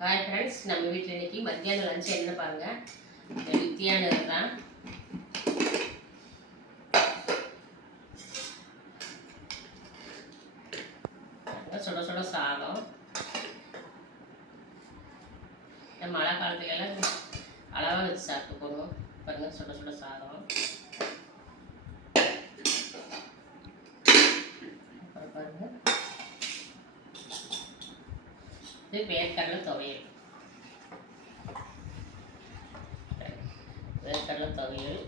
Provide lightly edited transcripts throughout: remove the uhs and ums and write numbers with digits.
Hi friends, நம்ம வீட்டில் இன்றைக்கி மத்தியானம் லஞ்ச் என்ன பாருங்கள். ஹெல்த்தியான இதுதான். சுட சுட சாதம். இந்த மழை காலத்துலலாம் அளவாக வச்சு சாப்பிட்டு போகணும். பாருங்கள், சுட சுட சாதம். அப்புறம் பாருங்கள், இது வேர்க்கடலை துவையல். வேர்க்கடலை துவையல்.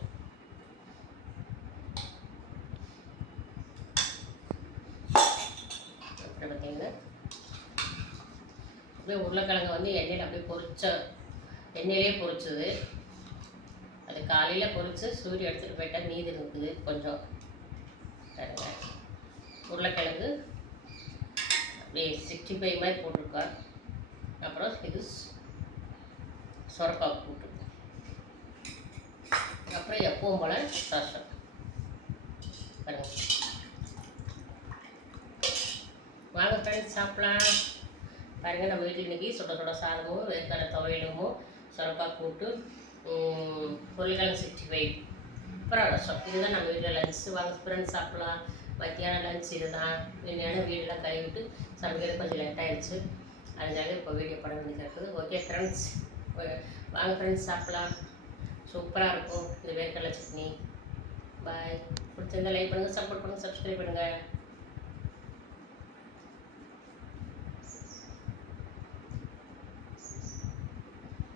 அப்புறம் பார்த்தீங்கன்னா அப்படியே உருளைக்கிழங்கு வந்து எண்ணெயில் அப்படியே எண்ணெயிலே பொரிச்சது. அது காலையில் பொரித்து சூரிய எடுத்துகிட்டு போயிட்டால் மீதி இருக்குது கொஞ்சம். உருளைக்கிழங்கு அப்படியே 65 மாதிரி போட்டிருக்கா. அப்புறம் இது சொரக்காய் கூட்டு. அப்புறம் எப்பவும் போல் ரசம். பாருங்க, வாங்க ஃப்ரெண்ட்ஸ் சாப்பிடலாம். பாருங்கள், நம்ம வீட்டில் இன்றைக்கி சுட சுட சாதமும் வேர்க்கடலை துவையலும் சொரக்காய் கூட்டு உருளைக்கிழங்கு 65 அப்புறம் ரசம். இதுதான் நம்ம வீட்டில் லன்ச்சு. வாங்க ஃப்ரெண்ட்ஸ் சாப்பிட்லாம். மத்தியானம் லன்ச் இது தான். இன்னும் வீடெல்லாம் கழுவிட்டு சமைக்கிறது கொஞ்சம் லேட் ஆகிடுச்சு. அதனால இப்போ வீடியோ பட வேண்டியதாக இருக்குது. ஓகே ஃப்ரெண்ட்ஸ், வாங்க ஃப்ரெண்ட்ஸ் சாப்பிட்லாம். சூப்பராக இருக்கும் இந்த வேர்க்கடலை சட்னி. பாய். பிடிச்சிருந்தா லைக் பண்ணுங்கள், சப்போர்ட் பண்ணுங்கள், சப்ஸ்கிரைப் பண்ணுங்கள்.